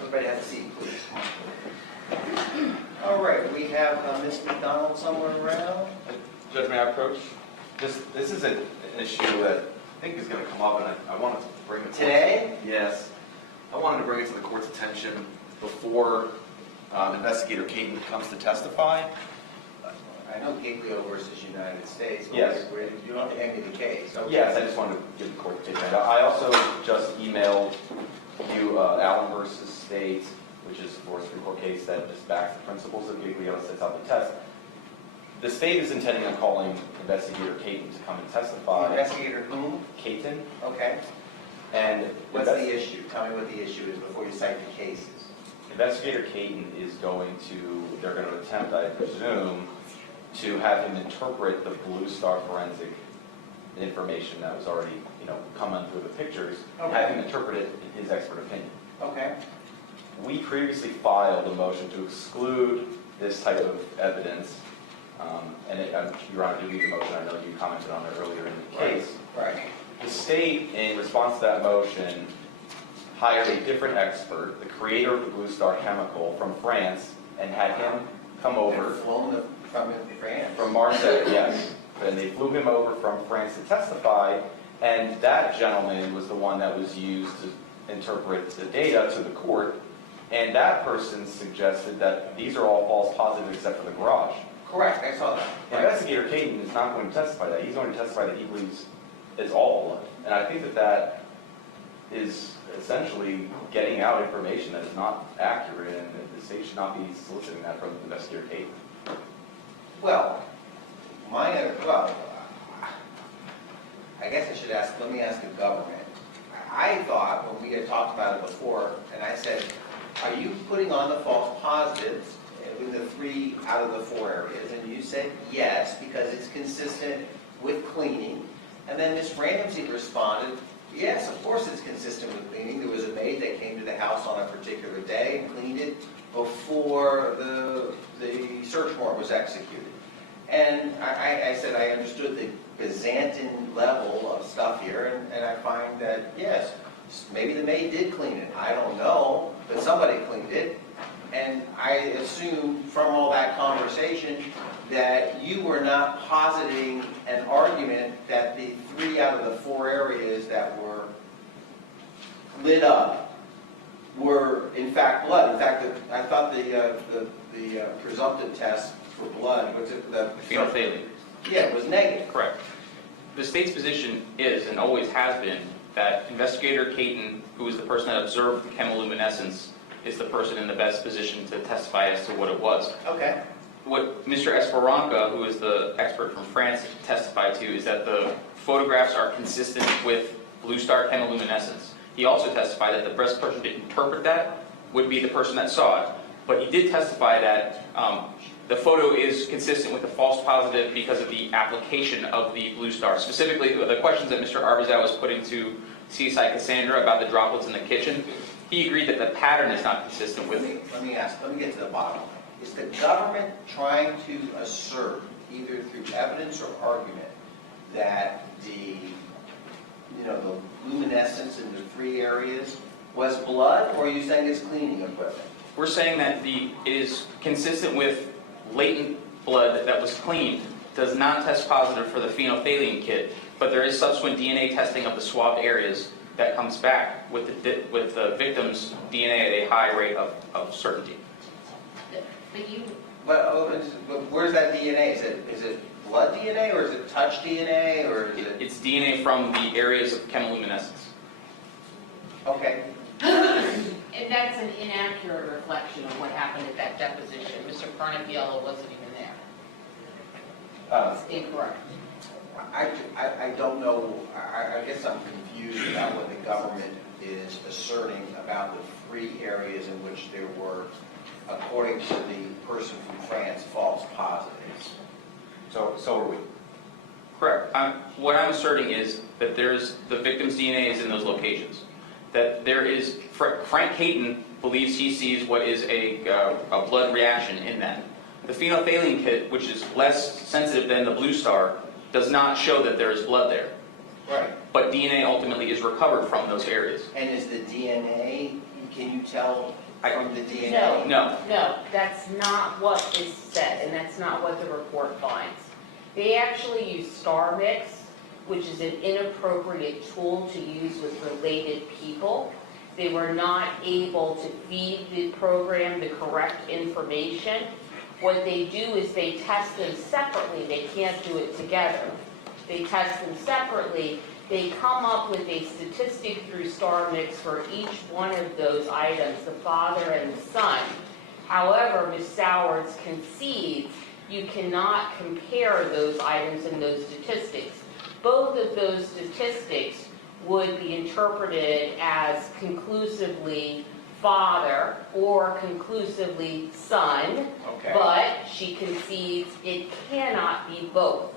Everybody have a seat, please. All right, we have Ms. McDonald somewhere around. Judge, may I approach? This is an issue that I think is going to come up, and I wanted to bring it Today? Yes. I wanted to bring it to the court's attention before Investigator Caton comes to testify. I know Giglio versus United States. Yes. You don't have to hand me the case. Okay. Yes, I just wanted to give the court a take. I also just emailed you Allen versus State, which is a Supreme Court case that just backs the principles of Giglio, sets out the test. The state is intending on calling Investigator Caton to come and testify. Investigator whom? Caton. Okay. And what's the issue? Tell me what the issue is before you cite the cases. Investigator Caton is they're going to attempt, I presume, to have him interpret the Blue Star forensic information that was already, come on through the pictures, Okay. have him interpret it in his expert opinion. Okay. We previously filed a motion to exclude this type of evidence, Your Honor, you read the motion, I know you commented on it earlier in the case. Right. The state, in response to that motion, hired a different expert, the creator of the Blue Star chemical from France, and had him come over. Flown from France. From Marseille, yes. And they flew him over from France to testify, and that gentleman was the one that was used to interpret the data to the court, and that person suggested that these are all false positives except for the garage. Correct, I saw that. Right. Investigator Caton is not going to testify that. He's going to testify that he believes it's all blood. And I think that that is essentially getting out information that is not accurate, and the state should not be soliciting that from Investigator Caton. Well, I guess I should let me ask the government. I thought when we had talked about it before, and I said, are you putting on the false positives in the 3 out of the 4 areas? And you said yes, because it's consistent with cleaning. And then Ms. Ramsey responded, yes, of course it's consistent with cleaning. There was a maid that came to the house on a particular day and cleaned it before the search warrant was executed. And I said I understood the Byzantine level of stuff here, and I find that, yes, maybe the maid did clean it. I don't know, but somebody cleaned it. And I assume from all that conversation that you were not positing an argument that the 3 out of the 4 areas that were lit up were in fact blood. In fact, I thought the presumptive test for blood, what's it? The Phenolphthalein. Yeah, it was negative. Correct. The state's position is, and always has been, that Investigator Caton, who is the person that observed the chemoluminescence, is the person in the best position to testify as to what it was. Okay. What Mr. Esperanca, who is the expert from France, testified to is that the photographs are consistent with Blue Star chemoluminescence. He also testified that the best person to interpret that would be the person that saw it. But he did testify that the photo is consistent with the false positive because of the application of the Blue Star. Specifically, the questions that Mr. Arbizet was putting to CSI Cassandra about the droplets in the kitchen, he agreed that the pattern is not consistent with... Let me get to the bottom. Is the government trying to assert, either through evidence or argument, that the luminescence in the 3 areas was blood, or are you saying it's cleaning equipment? We're saying that it is consistent with latent blood that was cleaned, does not test positive for the phenolphthalein kit, but there is subsequent DNA testing of the swabbed areas that comes back with the victim's DNA at a high rate of certainty. But where's that DNA? Is it blood DNA, or is it touch DNA, or is it... It's DNA from the areas of chemoluminescence. Okay. And that's an inaccurate reflection of what happened at that deposition. Mr. Carnafiello wasn't even there. It's incorrect. I don't know. I guess I'm confused about what the government is asserting about the 3 areas in which there were, according to the person from France, false positives. So are we. Correct. What I'm asserting is that the victim's DNA is in those locations. That there is, Frank Caton believes he sees what is a blood reaction in that. The phenolphthalein kit, which is less sensitive than the Blue Star, does not show that there is blood there. Right. But DNA ultimately is recovered from those areas. And is the DNA can you tell from the DNA? No. No, that's not what is said, and that's not what the report finds. They actually use Star Mix, which is an inappropriate tool to use with related people. They were not able to feed the program the correct information. What they do is they test them separately. They can't do it together. They test them separately. They come up with a statistic through Star Mix for each one of those items, the father and the son. However, Ms. Sowards concedes you cannot compare those items and those statistics. Both of those statistics would be interpreted as conclusively father or conclusively son, Okay. but she concedes it cannot be both.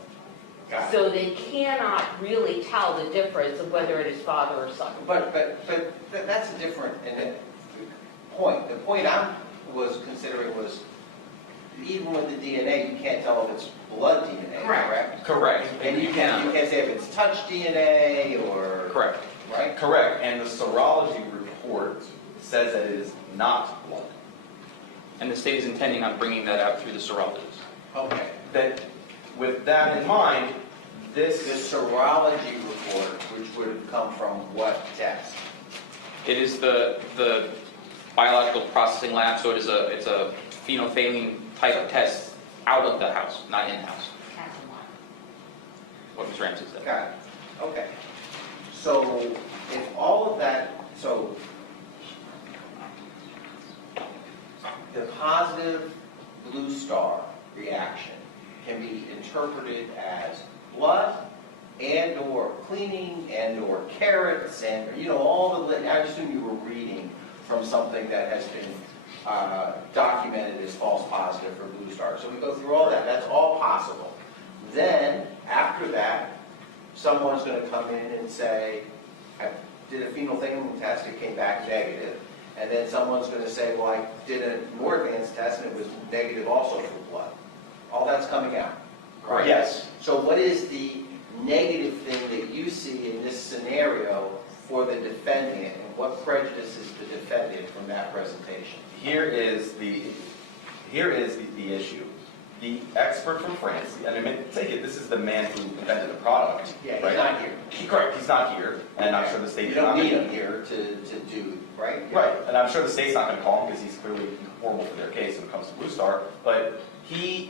Got it. So they cannot really tell the difference of whether it is father or son. But that's a different point. The point I was considering was, even with the DNA, you can't tell if it's blood DNA, correct? Correct. And you can't say if it's touch DNA or... Correct. Right? Correct, and the serology report says that it is not blood. And the state is intending on bringing that out through the serologies. Okay. That, with that in mind, The this, serology report, which would have come from what test? It is the biological processing lab, so it's a phenolphthalein type of test out of the house, not in-house. What Ms. Ramsey said. Got it. Okay. So if all of that, so the positive blue star reaction can be interpreted as blood and or cleaning and or carrots and, all the, I assume you were reading from something that has been documented as false positive for blue star. So we go through all that. That's all possible. Then, after that, someone's going to come in and say, I did a phenolphthalein test, it came back negative. And then someone's going to say, well, I did a more advanced test and it was negative also for blood. All that's coming out. Right? yes, So what is the negative thing that you see in this scenario for the defendant, and what prejudices the defendant from that presentation? here is the issue. The expert from France, and I mean, take it, this is the man who invented the product. Yeah, he's right? not here. Correct, he's not here, and I'm sure the state You is don't not need gonna- him here to do, right? Right, and I'm sure the state's not going to call him because he's clearly horrible for their case when it comes to Blue Star, but he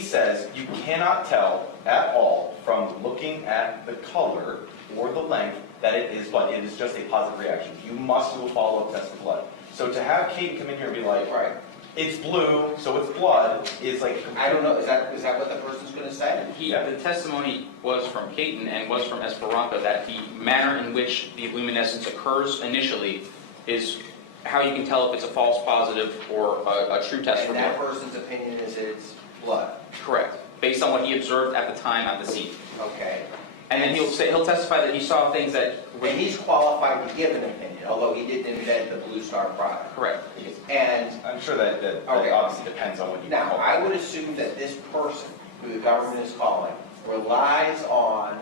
says you cannot tell at all from looking at the color or the length that it is blood. It is just a positive reaction. You must do a follow-up test of blood. So to have Kate come in here and be like, Right. it's blue, so it's blood, is like... I don't know, is that what the person's going to say? The testimony was from Caton and was from Esperanza that the manner in which the luminescence occurs initially is how you can tell if it's a false positive or a true test for And that blood. person's opinion is it's blood. Correct, based on what he observed at the time at the scene. Okay. And then he'll testify that he saw things that were And he's qualified to give an opinion, although he didn't invent the Blue Star product. correct. And I'm sure that Okay. obviously depends on what you now, call I would assume that this person, who the government is calling, relies on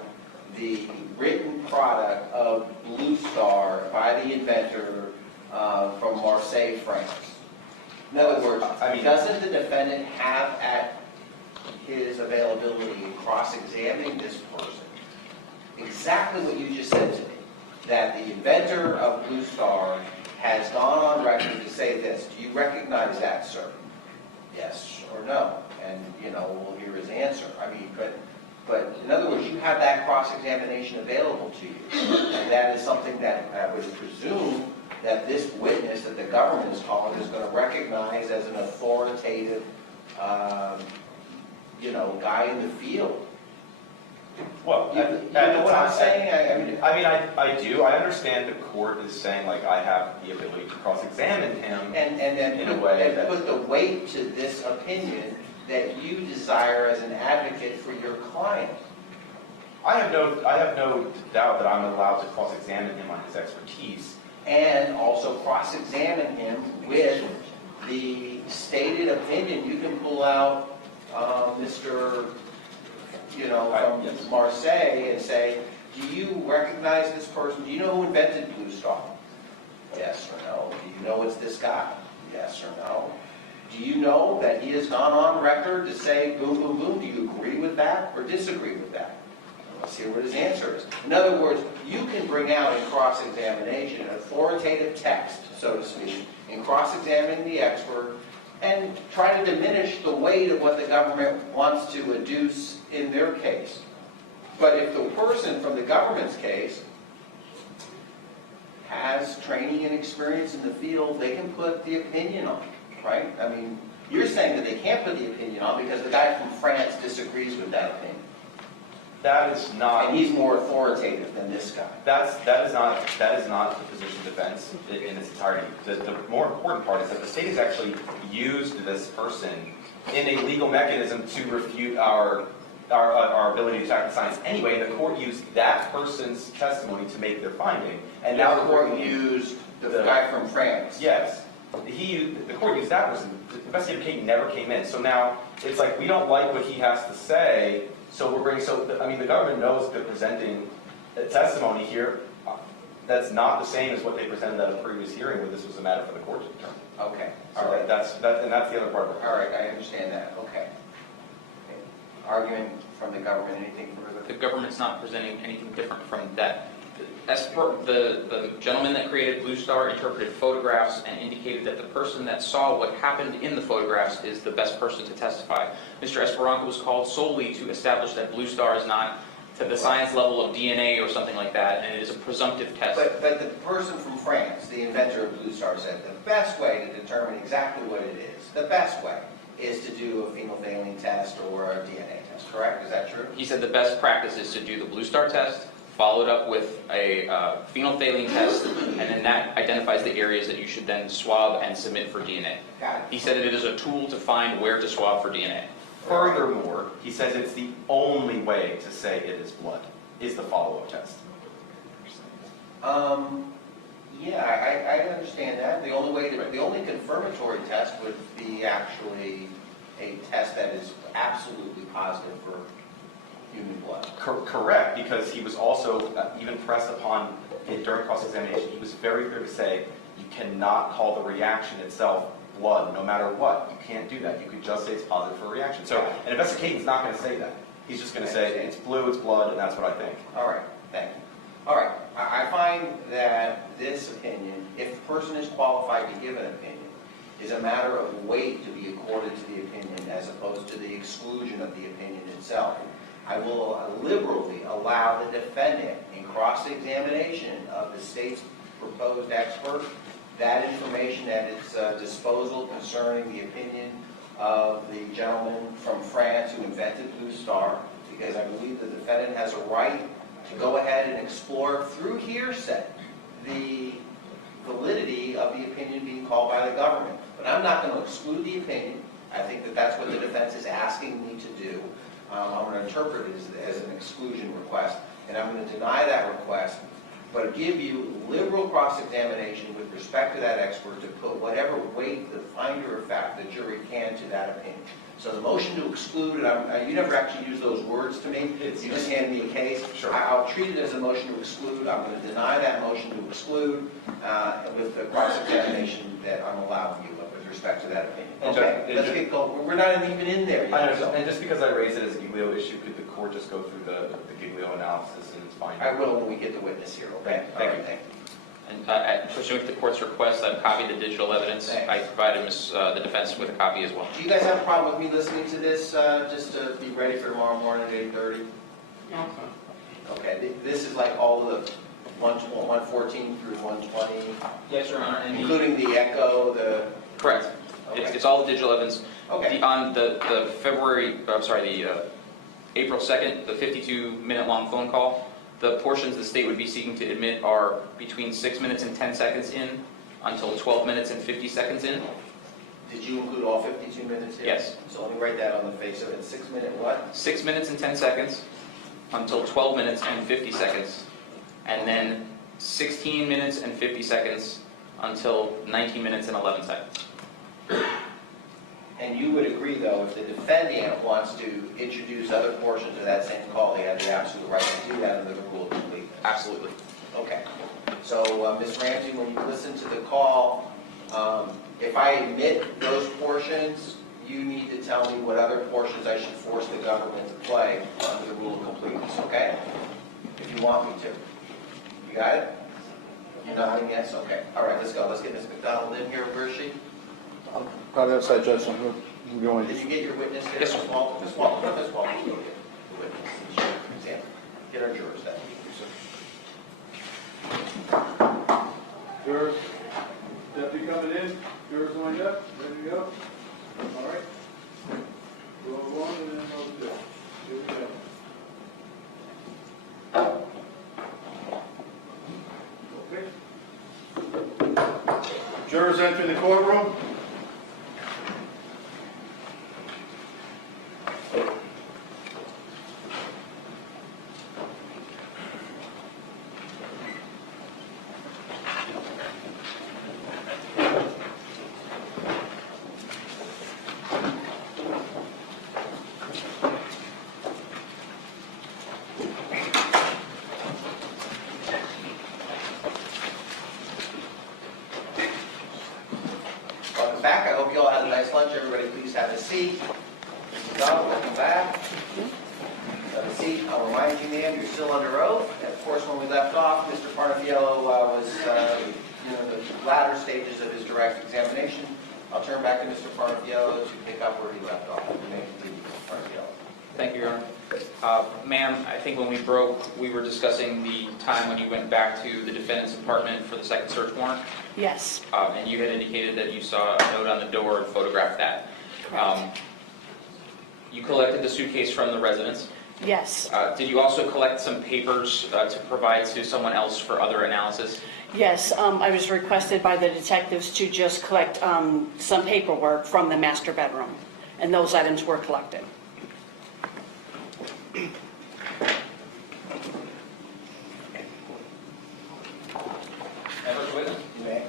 the written product of Blue Star by the inventor from Marseille, France. In other words, I mean- doesn't the defendant have at his availability cross-examining this person exactly what you just said to me, that the inventor of Blue Star has gone on record to say this? Do you recognize that, sir? Yes or no? And, we'll hear his answer. I mean, but in other words, you have that cross-examination available to you. And that is something that I would presume that this witness that the government is calling is going to recognize as an authoritative, guy in the field. Well, You at know the what I'm time- saying? I mean, I do. I understand the court is saying, like, I have the ability to cross-examine him. and then In a way that- put the weight to this opinion that you desire as an advocate for your client. I have no doubt that I'm allowed to cross-examine him on his expertise. And also cross-examine him with the stated opinion. You can pull out Mr. From Yes. Marseille and say, do you recognize this person? Do you know who invented Blue Star? Yes or no? know it's this guy? Yes or no? Do you know that he has gone on record to say boom, boom, boom? Do you agree with that or disagree with that? Let's hear what his answer is. In other words, you can bring out in cross-examination an authoritative text, so to speak, in cross-examining the expert and try to diminish the weight of what the government wants to adduce in their case. But if the person from the government's case has training and experience in the field, they can put the opinion on, right? I mean, you're saying that they can't put the opinion on because the guy from France disagrees with that opinion. That is not. And he's more authoritative than this guy. That is not the position of defense in its entirety. The more important part is that the state has actually used this person in a legal mechanism to refute our ability to attack the science. Anyway, the court used that person's testimony to make their finding, and now the court used the guy from France. Yes. The court used that person. The investigative case never came in. So now it's like we don't like what he has to say. So we're bringing. The government knows they're presenting a testimony here that's not the same as what they presented at a previous hearing, where this was a matter for the court to determine. Okay. All right. That's the other part of it. All right, I understand that. Okay. Argument from the government. Anything further? The government's not presenting anything different from that. As for the gentleman that created Blue Star interpreted photographs and indicated that the person that saw what happened in the photographs is the best person to testify. Mr. Esperanza was called solely to establish that Blue Star is not to the science level of DNA or something like that, and it is a presumptive test. But the person from France, the inventor of Blue Star, said the best way to determine exactly what it is, the best way, is to do a phenolphthalein test or a DNA test, correct? Is that true? He said the best practice is to do the Blue Star test, followed up with a phenolphthalein test, and then that identifies the areas that you should then swab and submit for DNA. Got it. He said it is a tool to find where to swab for DNA. Furthermore, he says it's the only way to say it is blood, is the follow-up test. Yeah, I understand that. The only confirmatory test would be actually a test that is absolutely positive for human blood. Correct, because he was also even pressed upon it during cross-examination. He was very clear to say you cannot call the reaction itself blood, no matter what. You can't do that. You could just say it's positive for a reaction. So an investigation's not going to say that. He's just going to say it's blue, it's blood, and that's what I think. All right, thank you. All right, I find that this opinion, if the person is qualified to give an opinion, is a matter of weight to be accorded to the opinion as opposed to the exclusion of the opinion itself. I will liberally allow the defendant in cross-examination of the state's proposed expert that information at its disposal concerning the opinion of the gentleman from France who invented Blue Star, because I believe the defendant has a right to go ahead and explore through hearsay the validity of the opinion being called by the government. But I'm not going to exclude the opinion. I think that that's what the defense is asking me to do. I'm going to interpret it as an exclusion request, and I'm going to deny that request, but give you liberal cross-examination with respect to that expert to put whatever weight the finder of fact, the jury, can to that opinion. So the motion to exclude, and you never actually use those words to me. You just hand me a case. Sure. I'll treat it as a motion to exclude. I'm going to deny that motion to exclude with the cross-examination that I'm allowing you with respect to that opinion. Okay, let's get going. We're not even in there yet. I understand. And just because I raised it as a Giglio issue, could the court just go through the Giglio analysis and it's fine? I will when we get the witness here, okay? Thank you. Thank you. And pursuant to the court's request, I've copied the digital evidence. Thanks. I provided the defense with a copy as well. Do you guys have a problem with me listening to this, just to be ready for tomorrow morning at 8:30? No. Okay, this is like all of the 114 through 120, Yes, Your Honor. including the echo, the... Correct. Okay. It's all the digital evidence. Okay. On the April 2nd, the 52-minute long phone call, the portions the state would be seeking to admit are between 6 minutes and 10 seconds in until 12 minutes and 50 seconds in. Did you include all 52 minutes here? Yes. So let me write that on the face of it. 6 minute what? 6 minutes and 10 seconds until 12 minutes and 50 seconds. And then 16 minutes and 50 seconds until 19 minutes and 11 seconds. And you would agree, though, if the defendant wants to introduce other portions of that same call, they have the absolute right to do that under the rule of completeness? Absolutely. Okay. So, Ms. Ramsey, when you listen to the call, If I admit those portions, you need to tell me what other portions I should force the government to play under the rule of completeness, okay? If you want me to. You got it? You're nodding yes? Okay. All right, let's go. Let's get Ms. McDonald in here. Where is she? Probably outside, Judge, I'm going. Did you get your witness there? Yes, sir. Ms. Walton? Ms. Walton, Ms. Walton, go get the witness. Sam, get our jurors then. Jurors, deputy coming in, jurors lined up, ready to go? All right. Roll one and then roll two. Here we go. Okay. Jurors enter the courtroom. Welcome back. I hope you all had a nice lunch. Everybody please have a seat. Donald, welcome back. Have a seat. I'll remind you, ma'am, you're still under oath. And of course, when we left off, Mr. Parnafiello was in the latter stages of his direct examination. I'll turn back to Mr. Parnafiello to pick up where he left off. You may continue, Mr. Parnafiello. Thank you, Your Honor. Ma'am, I think when we broke, we were discussing the time when you went back to the defendant's apartment for the second search warrant, Yes, and you had indicated that you saw a note on the door and photographed that. You collected the suitcase from the residence. yes, Did you also collect some papers to provide to someone else for other analysis? yes. I was requested by the detectives to just collect some paperwork from the master bedroom, and those items were collected. First witness, You may.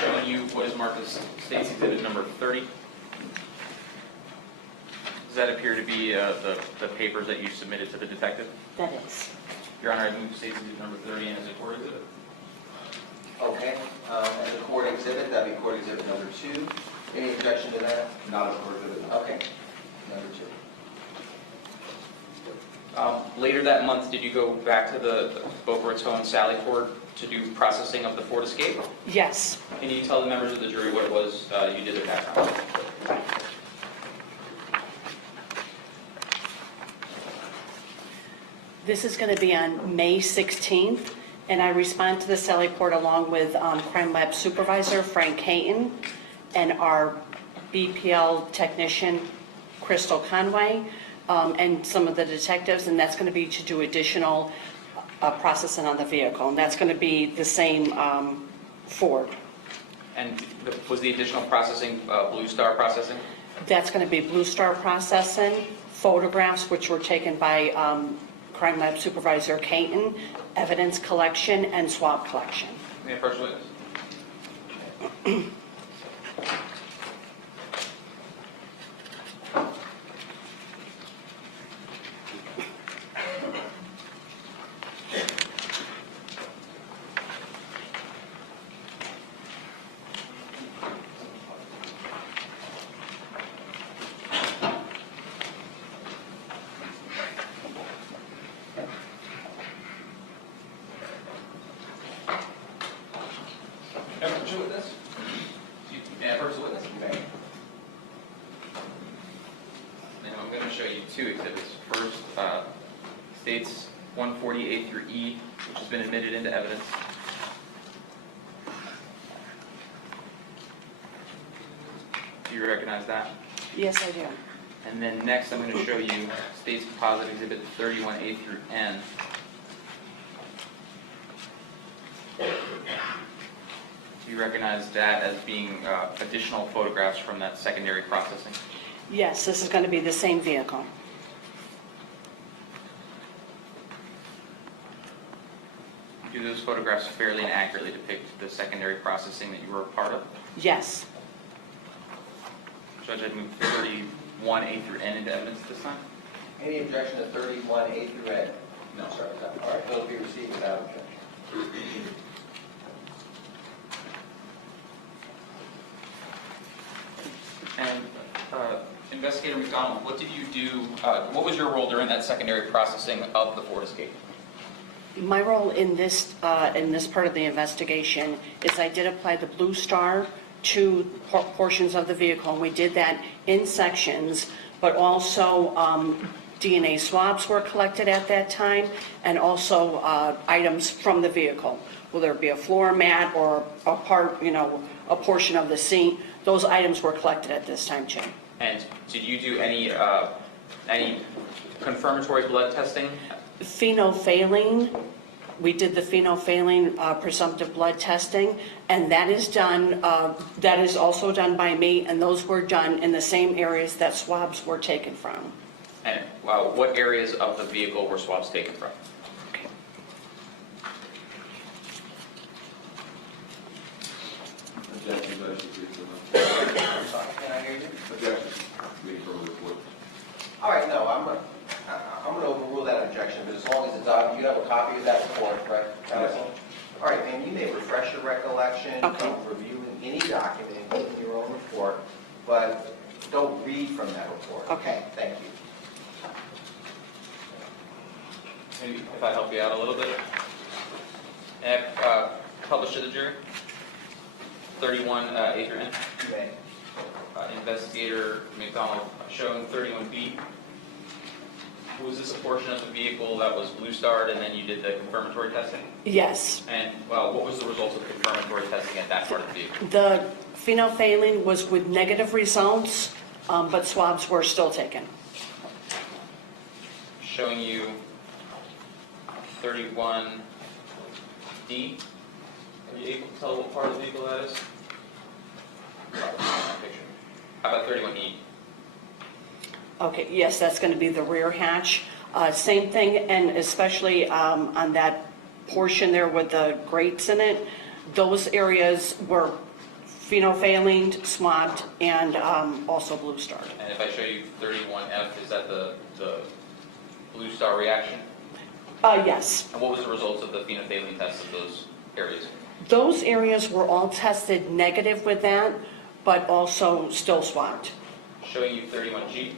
showing you what is marked as State's Exhibit number 30. Does that appear to be the papers that you submitted to the detective? That is. Your Honor, I move State's Exhibit number 30 in as a court exhibit. Okay. As a court exhibit, that'd be court exhibit number 2. Any objection to that? Not a court exhibit. Okay. Number 2. Later that month, did you go back to the Boca Raton Sally Court to do processing of the Ford Escape? Yes. Can you tell the members of the jury what it was you did at that time? This is going to be on May 16th, and I respond to the Sally Port along with Crime Lab Supervisor Frank Hayton and our BPL technician Crystal Conway and some of the detectives, and that's going to be to do additional processing on the vehicle, and that's going to be the same Ford. And was the additional processing Blue Star processing? That's going to be Blue Star processing, photographs which were taken by Crime Lab Supervisor Caton, evidence collection, and swab collection. May I first witness? May I first witness? May I first witness? You may. Now, I'm going to show you two exhibits. First, States 140A through E, which has been admitted into evidence. Do you recognize that? Yes, I do. And then next, I'm going to show you State's Composite Exhibit 31A through N. Do you recognize that as being additional photographs from that secondary processing? Yes, this is going to be the same vehicle. Do those photographs fairly and accurately depict the secondary processing that you were a part of? Yes. Judge, I'd move 31A through N into evidence this time. Any objection to 31A through N? No, sir. All right, those be received without objection. Investigator McDonald, what did you do, what was your role during that secondary processing of the Ford Escape? My role in this part of the investigation is I did apply the Blue Star to portions of the vehicle, and we did that in sections, but also DNA swabs were collected at that time, and also items from the vehicle, whether it be a floor mat or a part, a portion of the seat. Those items were collected at this time, too. And did you do any confirmatory blood testing? Phenolphthalein, we did the phenolphthalein presumptive blood testing, and that is done, that is also done by me, and those were done in the same areas that swabs were taken from. And what areas of the vehicle were swabs taken from? Objection, motion, please. I'm sorry, can I hear you? Objection. Reading from the report. All right, no, I'm gonna overrule that objection, but as long as it's up, you have a copy of that report, correct, counsel? All right, and you may refresh your recollection Okay. from reviewing any document, including your own report, but don't read from that report. Okay. Thank you. Maybe if I help you out a little bit. And published to the jury. 31 Adrian, You may. Investigator McDonald, showing 31B. Was this a portion of the vehicle that was blue starred and then you did the confirmatory testing? Yes. And what was the result of the confirmatory testing at that part of the vehicle? The phenolphthalein was with negative results, but swabs were still taken. Showing you 31D. Are you able to tell what part of the vehicle that is? Probably not in that picture. How about 31E? Okay, yes, that's going to be the rear hatch. Same thing, and especially on that portion there with the grates in it, those areas were phenolphthalein, swabbed, and also blue starred. And if I show you 31F, is that the blue star reaction? Yes. And what was the results of the phenolphthalein test of those areas? Those areas were all tested negative with that, but also still swabbed. Showing you 31G.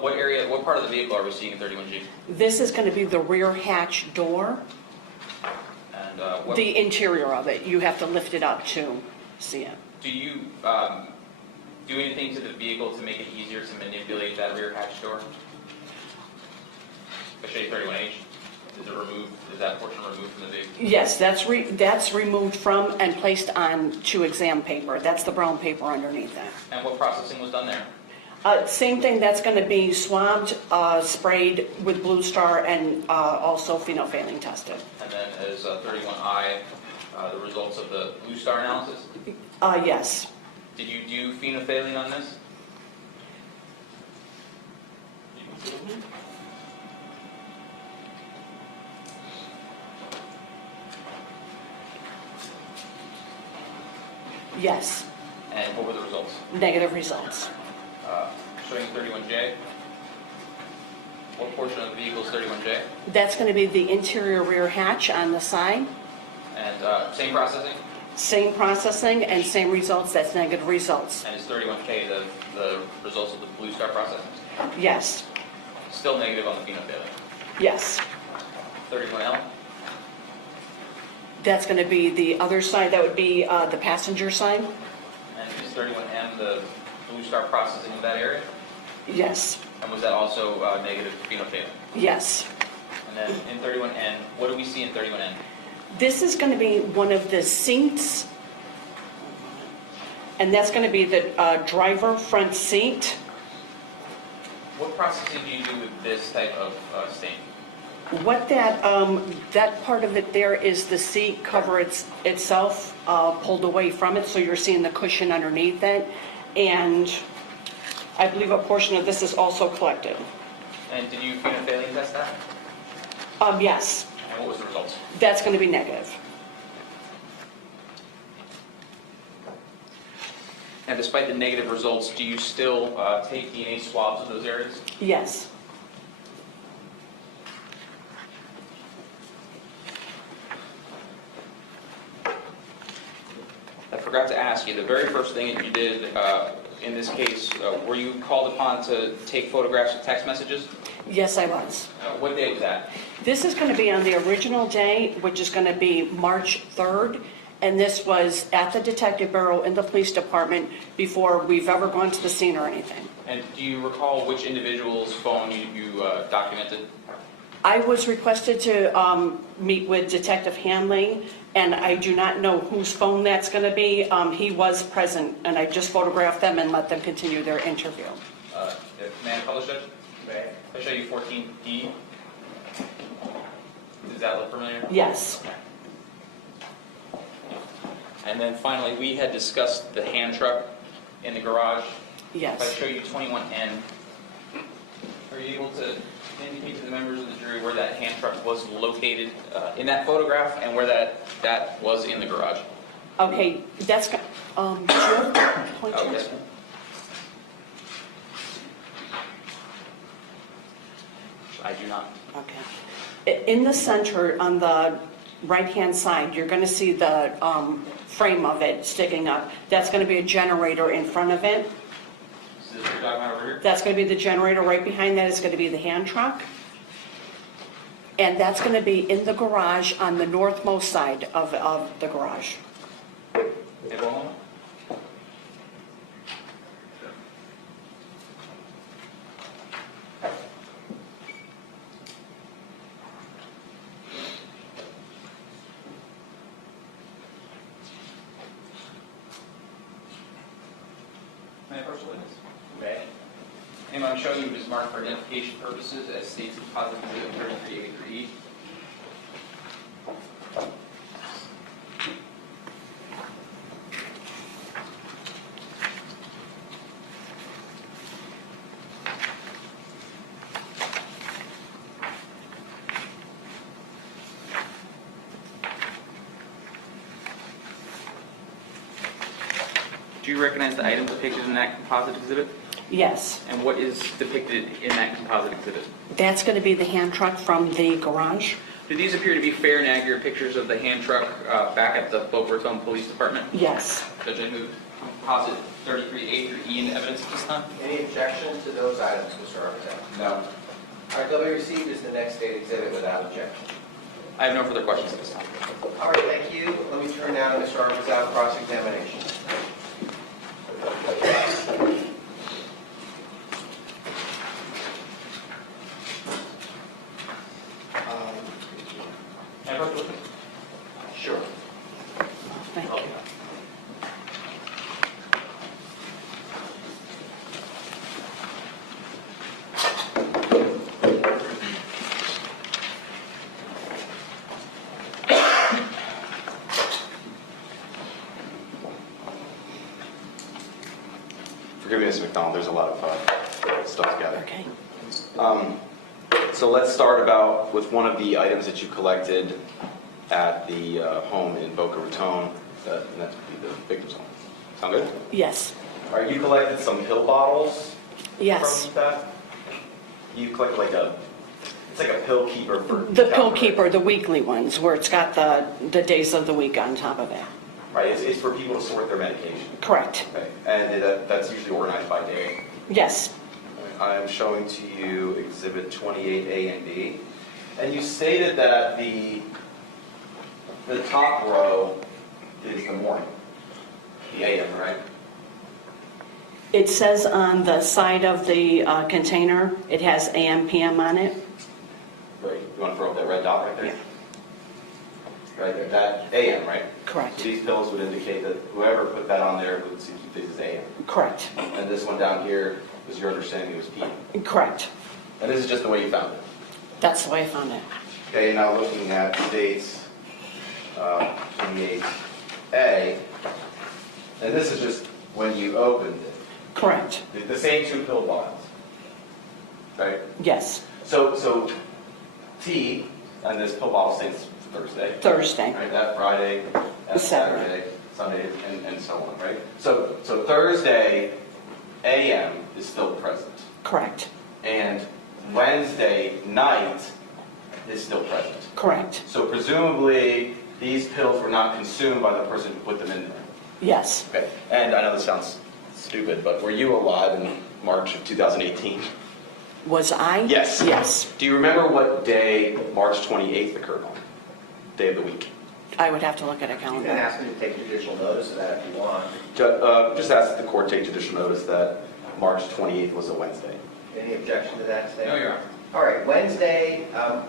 What part of the vehicle are we seeing in 31G? This is going to be the rear hatch door, And what the interior of it. You have to lift it up to see it. do you do anything to the vehicle to make it easier to manipulate that rear hatch door? If I show you 31H, is it removed? Is that portion removed from the vehicle? Yes, that's removed from and placed on to exam paper. That's the brown paper underneath that. And what processing was done there? Same thing, that's going to be swabbed, sprayed with Blue Star, and also phenolphthalein tested. And then is 31I the results of the blue star analysis? Yes. Did you do phenolphthalein on this? Yes. And what were the results? Negative results. Showing 31J. What portion of the vehicle is 31J? That's going to be the interior rear hatch on the side. And same processing? Same processing and same results, that's negative results. And is 31K the results of the blue star processing? Yes. Still negative on the phenolphthalein. Yes. 31L? That's going to be the other side, that would be the passenger side. And is 31M the blue star processing of that area? Yes. And was that also negative phenolphthalein? Yes. And then in 31N, what do we see in 31N? This is going to be one of the seats, and that's going to be the driver front seat. What processing do you do with this type of stain? What that part of it there is the seat cover itself pulled away from it, so you're seeing the cushion underneath it. And I believe a portion of this is also collected. And did you phenolphthalein test that? Yes, And what was the results? that's going to be negative. And despite the negative results, do you still take DNA swabs of those areas? Yes. I forgot to ask you, the very first thing that you did in this case, were you called upon to take photographs of text messages? Yes, I was. What date was that? This is going to be on the original day, which is going to be March 3rd, and this was at the Detective Bureau in the Police Department before we've ever gone to the scene or anything. And do you recall which individual's phone you documented? I was requested to meet with Detective Hanley, and I do not know whose phone that's going to be. He was present, and I just photographed them and let them continue their interview. May I publish it? May I'll show you 14D. Does that look familiar? Yes. And then finally, we had discussed the hand truck in the garage. If I Yes. show you 21N, are you able to indicate to the members of the jury where that hand truck was located in that photograph and where that was in the garage? Okay, that's, do you have the pointers? Okay. I do not. Okay. In the center, on the right-hand side, you're going to see the frame of it sticking up. That's going to be a generator in front of it. Is this what you're talking about over here? That's going to be the generator. Right behind that is going to be the hand truck. And that's going to be in the garage on the northmost side of the garage. Okay, one moment. May I approach the witness? May. Name I'm showing you is marked for identification purposes as states deposit exhibit 33A3E. Do you recognize the items depicted in that composite exhibit? Yes. And what is depicted in that composite exhibit? That's going to be the hand truck from the garage. Do these appear to be fair and accurate pictures of the hand truck back at the Boca Raton Police Department? Yes. Judge, I move composite 33A through E into evidence at this time. Any objection to those items, Mr. Armitage? No. All right, they'll be received as the next state exhibit without objection. I have no further questions at this time. All right, thank you. Let me turn now to Mr. Armitage, cross-examination. May I approach the witness? Sure. Thank you. Forgive me, Mr. McDonald, there's a lot of stuff together. Okay. So let's start with one of the items that you collected at the home in Boca Raton, and that would be the victim's home. Sound good? Yes. All right, you collected some pill bottles Yes. from that? You collected it's like a pill keeper for... The pill keeper, the weekly ones, where it's got the days of the week on top of it. Right, it's for people to sort their medication. Correct. Okay, and that's usually organized by day. Yes. I'm showing to you Exhibit 28A and B. And you stated that the top row is the morning, the AM, right? It says on the side of the container, it has AM, PM on it. Right, you want to throw up that red dot right there? Yeah. Right there, that AM, right? Correct. So these pills would indicate that whoever put that on there would see this is AM. Correct. And this one down here, was your understanding it was PM. Correct. And this is just the way you found it. That's the way I found it. Okay, now looking at dates 28A, and this is just when you opened it. Correct. The same two pill bottles, right? Yes. So T, and this pill bottle states Thursday. Thursday. Right, that Friday, that Saturday. Saturday, Sunday, and so on, right? So Thursday AM is still present, Correct. and Wednesday night is still present. Correct. So presumably, these pills were not consumed by the person who put them in there. Yes. Okay, and I know this sounds stupid, but were you alive in March of 2018? Was I? Yes. Yes. Do you remember what day March 28th occurred on? Day of the week? I would have to look at a You calendar. can ask me to take judicial notice of that if you want. Just ask the court take judicial notice that March 28th was a Wednesday. Any objection to that statement? No, Your Honor. All right, Wednesday,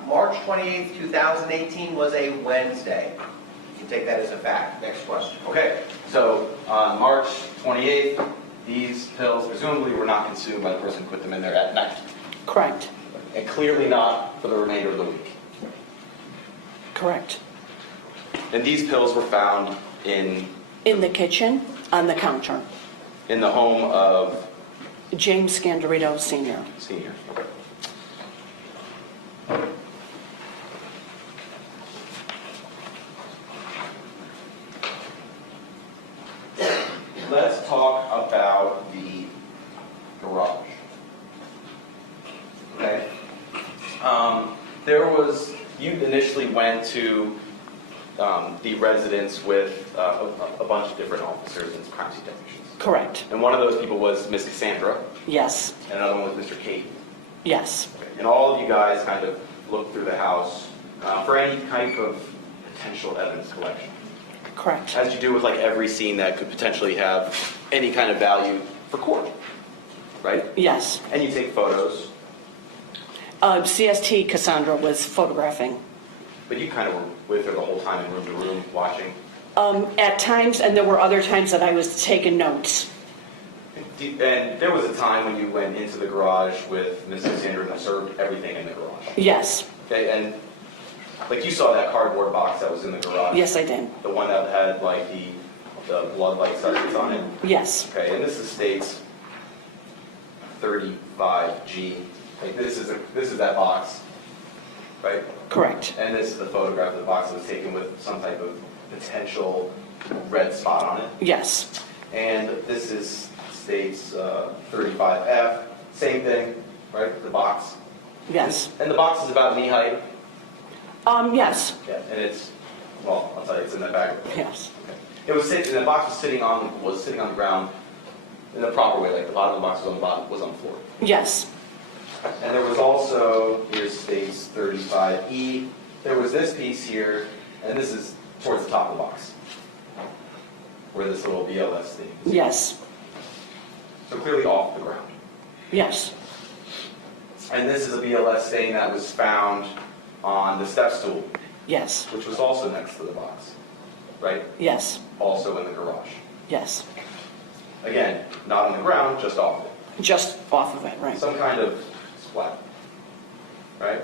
March 28th, 2018 was a Wednesday. You can take that as a fact. Next question. Okay, so on March 28th, these pills presumably were not consumed by the person who put them in there at night, Correct. and clearly not for the remainder of the week. Correct. And these pills were found in In the kitchen, on the counter. the home of James Scandirito Sr. Senior. Let's talk about the garage. Okay. You initially went to the residence with a bunch of different officers and crime scene technicians. Correct. And one of those people was Miss Cassandra, Yes. and another one was Mr. Kate. Yes. And all of you guys kind of looked through the house for any type of potential evidence collection. Correct. As you do with like every scene that could potentially have any kind of value for court, right? Yes. And you take photos, CST Cassandra was photographing. but you kind of were with her the whole time in room to room watching. At times, and there were other times that I was taking notes. And there was a time when you went into the garage with Miss Cassandra and observed everything in the garage. Yes. Okay, and like you saw that cardboard box that was in the garage. Yes, I did. The one that had like the blood light substance on it. Yes. Okay, and this is states 35G. Like this is that box, right? Correct. And this is the photograph of the box that was taken with some type of potential red spot on it. Yes. And this is states 35F, same thing, right? The box. Yes. And the box is about knee height. Yes. Yeah, and it's, well, I'll tell you, it's in the bag. Yes. Okay. It was sitting, the box was sitting on the ground in the proper way, like the bottom of the box was on the floor. Yes. And there was also, here states 35E, there was this piece here, and this is towards the top of the box, where this little BLS thing is. Yes. So clearly off the ground. Yes. And this is a BLS stain that was found on the step stool, Yes. which was also next to the box, right? Yes. Also in the garage. Yes. Again, not on the ground, just off it. Just off of it, right. Some kind of splat, right?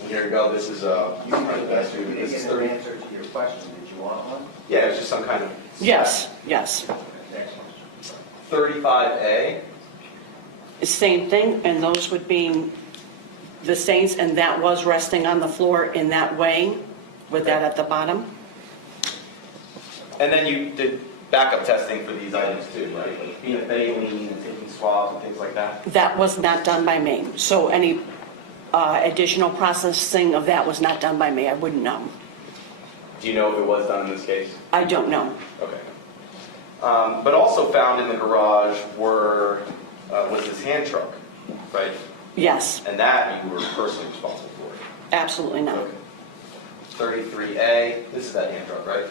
And here you go, this is you can probably best do, You this didn't is get an 30, answer to your question. Did you want one? yeah, it's just some kind of splat. Yes. Yes. Next one. 35A, Same thing, and those would be the stains, and that was resting on the floor in that way, with that at the bottom. and then you did backup testing for these items too, right? Like peanut baling and taking swabs and things like that? That was not done by me. So any additional processing of that was not done by me. I wouldn't know. Do you know if it was done in this case? I don't know. Okay. But also found in the garage was this hand truck, right? Yes, And that you were personally responsible for. absolutely not. Okay. 33A, this is that hand truck, right?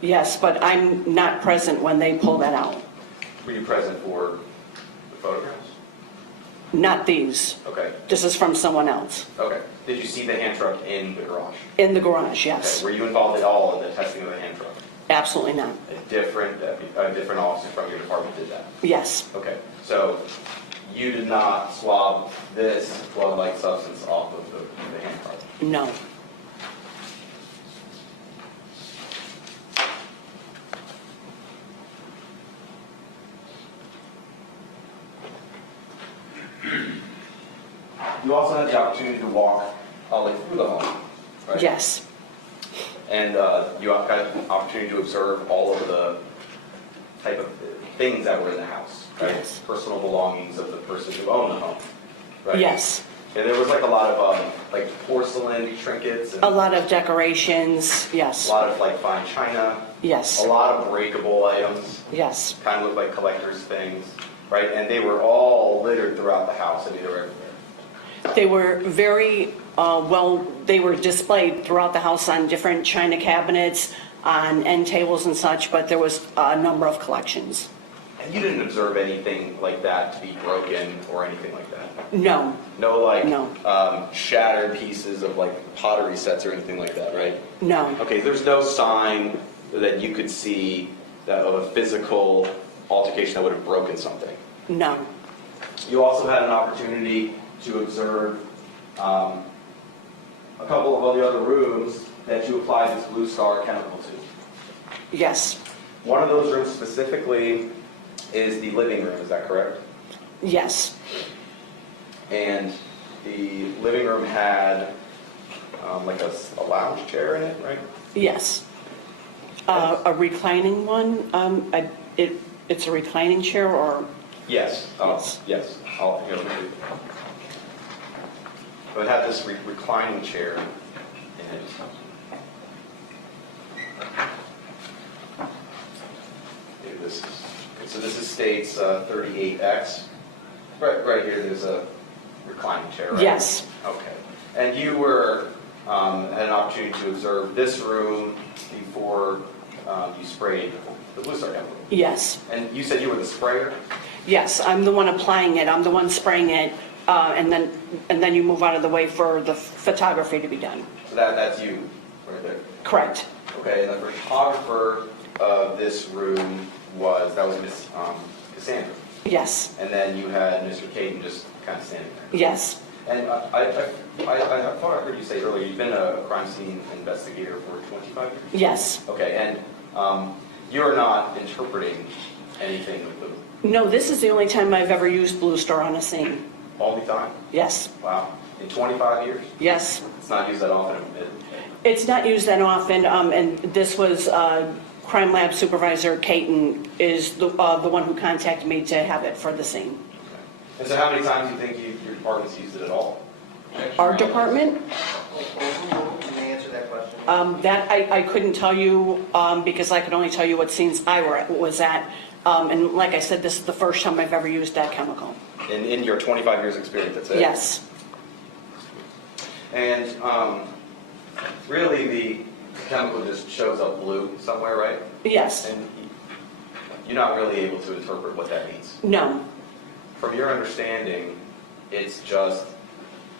Yes, but I'm not present when they pull that out. Were you present for the photographs? Not these. Okay, This is from someone else. okay. Did you see the hand truck in the garage? In the garage, Okay. yes. Were you involved at all in the testing of the hand truck? Absolutely not. A different officer from your department did that? Yes, Okay, so you did not swab this blood-like substance off of the hand truck? no. You also had the opportunity to walk all the way through the home, right? Yes, And you had the opportunity to observe all of the type of things that were in the house, right? Yes. Personal belongings of the person who owned the home, right? yes, Yeah, there was like a lot of like porcelain trinkets and A lot of decorations, a yes, lot of like fine china, yes, a lot of breakable items, yes. kind of looked like collector's things, right? And they were all littered throughout the house. I mean, they were everywhere. They were very, they were displayed throughout the house on different china cabinets, on end tables and such, but there was a number of collections. And you didn't observe anything like that to be broken or anything like that? No, No, like No. shattered pieces of like pottery sets or anything like that, right? no, Okay, there's no sign that you could see that of a physical altercation that would have broken something. no, You also had an opportunity to observe a couple of the other rooms that you applied this Blue Star chemical to. yes, One of those rooms specifically is the living room, is that correct? yes, And the living room had like a lounge chair in it, right? yes. A reclining one, it's a reclining chair or, Yes. Yes. Yes. Here, let me do it. So it had this reclining chair in it. Here, this is, okay, so this is states 38X. Right here, there's a reclining chair, right? yes, Okay. And you were, had an opportunity to observe this room before you sprayed the Blue Star chemical. yes, And you said you were the sprayer? yes. I'm the one applying it, I'm the one spraying it, and then you move out of the way for the photography to be done. So that's you, right there. Correct, Okay, and the photographer of this room was Miss Cassandra. yes, And then you had Mr. Caden just kind of standing there. yes, And I thought I heard you say earlier, you've been a crime scene investigator for 25 years? yes. Okay, and you're not interpreting anything with the, No, this is the only time I've ever used Blue Star on a scene. all the time? Yes, Wow. In 25 years? yes. It's not used that often. It's not used that often, and this was Crime Lab Supervisor Caton is the one who contacted me to have it for the scene. And so how many times do you think your department's used it at all? Our department, Can you answer that question? that I couldn't tell you because I could only tell you what scenes I was at. And like I said, this is the first time I've ever used that chemical. In your 25 years experience, that's it? Yes, And really the chemical just shows up blue somewhere, right? yes, And you're not really able to interpret what that means. no, From your understanding, it's just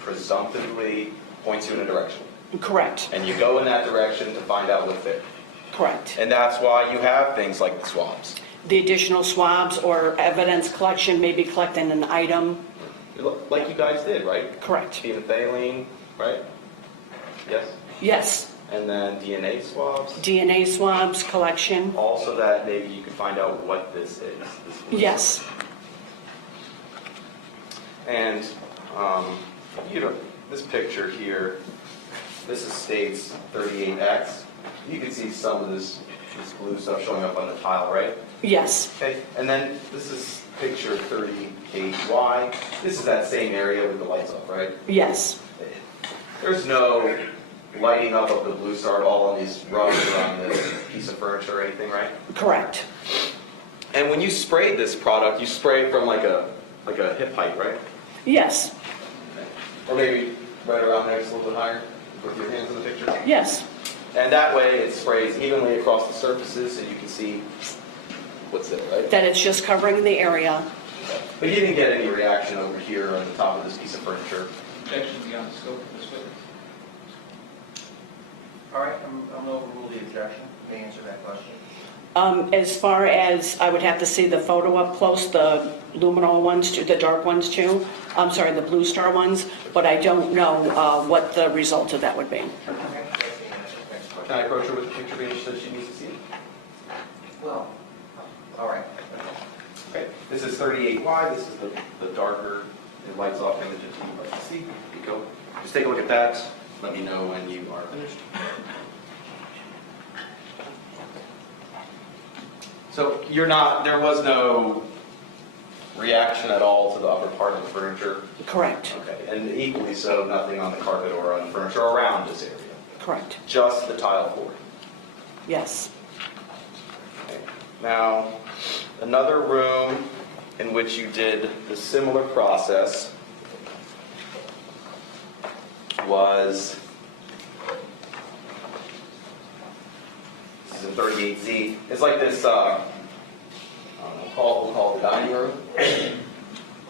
presumptively points you in a direction. correct, And you go in that direction to find out what's there. correct. And that's why you have things like the swabs. The additional swabs or evidence collection may be collecting an item, Like you guys did, right? correct. Phenolphthalein, right? Yes? Yes, And then DNA swabs. DNA swabs collection, Also that maybe you could find out what this is. This blue yes, And, this picture here, this is states 38X. You can see some of this blue stuff showing up on the tile, right? yes, Okay, and then this is picture 38Y. This is that same area with the lights off, right? yes, There's no lighting up of the Blue Star at all on these rugs or on this piece of furniture or anything, right? correct. And when you sprayed this product, you sprayed from like a hip height, right? Yes, Or maybe right around there, just a little bit higher, with your hands in the picture. yes, And that way it sprays evenly across the surfaces and you can see what's there, right? that it's just covering the area. But you didn't get any reaction over here on the top of this piece of furniture. Objection beyond the scope of this witness. All right, I'm going to overrule the objection. May answer that question. As far as, I would have to see the photo up close, the luminol ones too, the dark ones too. I'm sorry, the Blue Star ones, but I don't know what the result of that would be. Okay, that's the answer. Next question. Can I approach her with the picture being said she needs to see it? Well, all right. Okay, this is 38Y, this is the darker, it lights off images you'd like to see. Here you go. Just take a look at that, let me know when you are finished. So there was no reaction at all to the upper part of the furniture? Correct, Okay, and equally so, nothing on the carpet or on the furniture around this area? correct, Just the tile floor? yes. Okay. Now, another room in which you did the similar process was, this is in 38Z. It's like this, I don't know, we'll call it the dining room. Is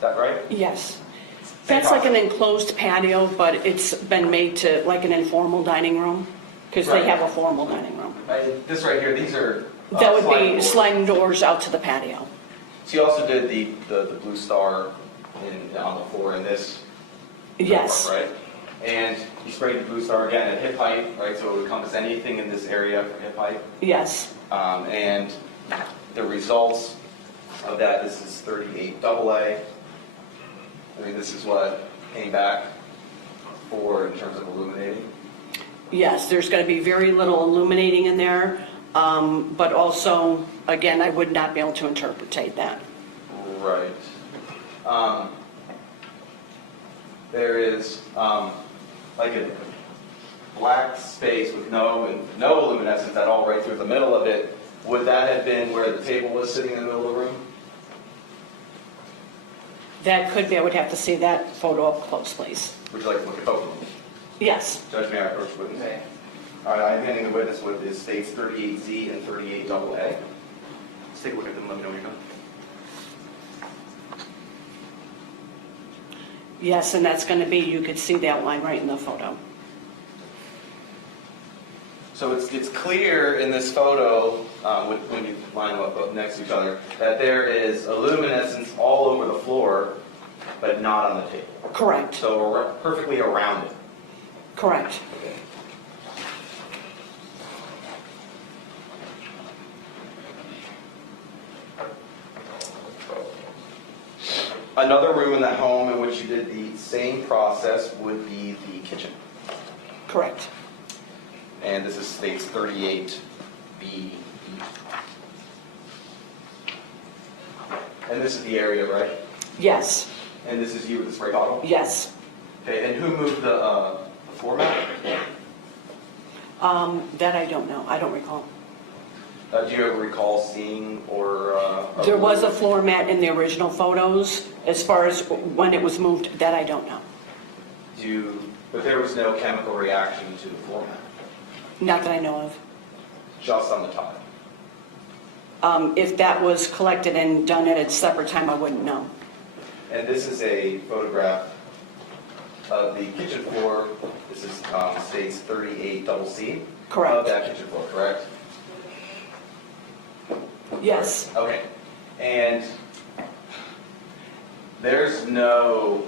that right? Yes. Same That's like an process. enclosed patio, but it's been made to like an informal dining room, because they Right. have a formal dining room. This right here, these are. That would sliding be doors. sliding doors out to the patio. So you also did the blue star on the floor in this? Yes, Right? And you sprayed the blue star again at hip height, right? So it would encompass anything in this area for hip height. yes, And the results of that, this is 38 AA. I mean, this is what came back for in terms of illuminating. yes. There's going to be very little illuminating in there, but also, again, I would not be able to interpretate that. Right. There is like a black space with no luminescence at all right through the middle of it. Would that have been where the table was sitting in the middle of the room? That could be, I would have to see that photo up close, please. Would you like to look at both of them? Yes, Judge, may I approach witness? Okay. All right, I'm handing the witness with his states 38Z and 38 AA. Let's take a look at them, let me know when you're done. yes, and that's going to be, you could see that line right in the photo. So it's clear in this photo, when you line them up next to each other, that there is a luminescence all over the floor, but not on the table. Correct, So perfectly around it. correct. Another room in the home in which you did the same process would be the kitchen. Correct. And this is states 38B. And this is the area, right? Yes, And this is you with the spray bottle? yes. Okay, and who moved the floor mat? That I don't know, I don't recall. Do you ever recall seeing or? There was a floor mat in the original photos. As far as when it was moved, that I don't know. But there was no chemical reaction to the floor mat, Not that I know of. just on the tile. If that was collected and done at a separate time, I wouldn't know. And this is a photograph of the kitchen floor. This is states 38 C. Correct. Of that kitchen floor, correct? Yes, Okay. And there's no